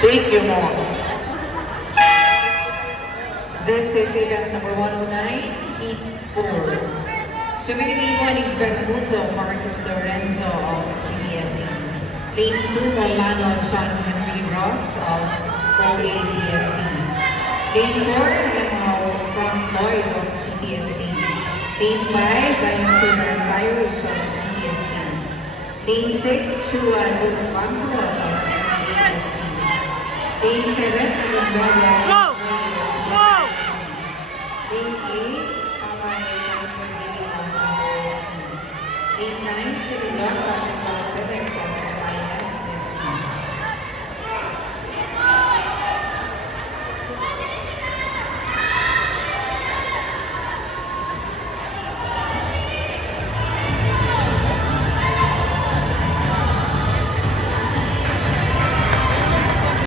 Thank you more. This is event number 109, Heat 4. Swimming lane 1 is Bermundo Marcus Lorenzo of GBSC. Lane 2, Molano John Henry Ross of OABSC. Lane 4, Emma Frank Lloyd of GTSC. Lane 5, Valenzuela Cyrus of GTSC. Lane 6, Chua Luke Consulate of SASC. Lane 7, Lumbago. Lane 8, Hawaii Lane 9, Silinda, Santa Clara,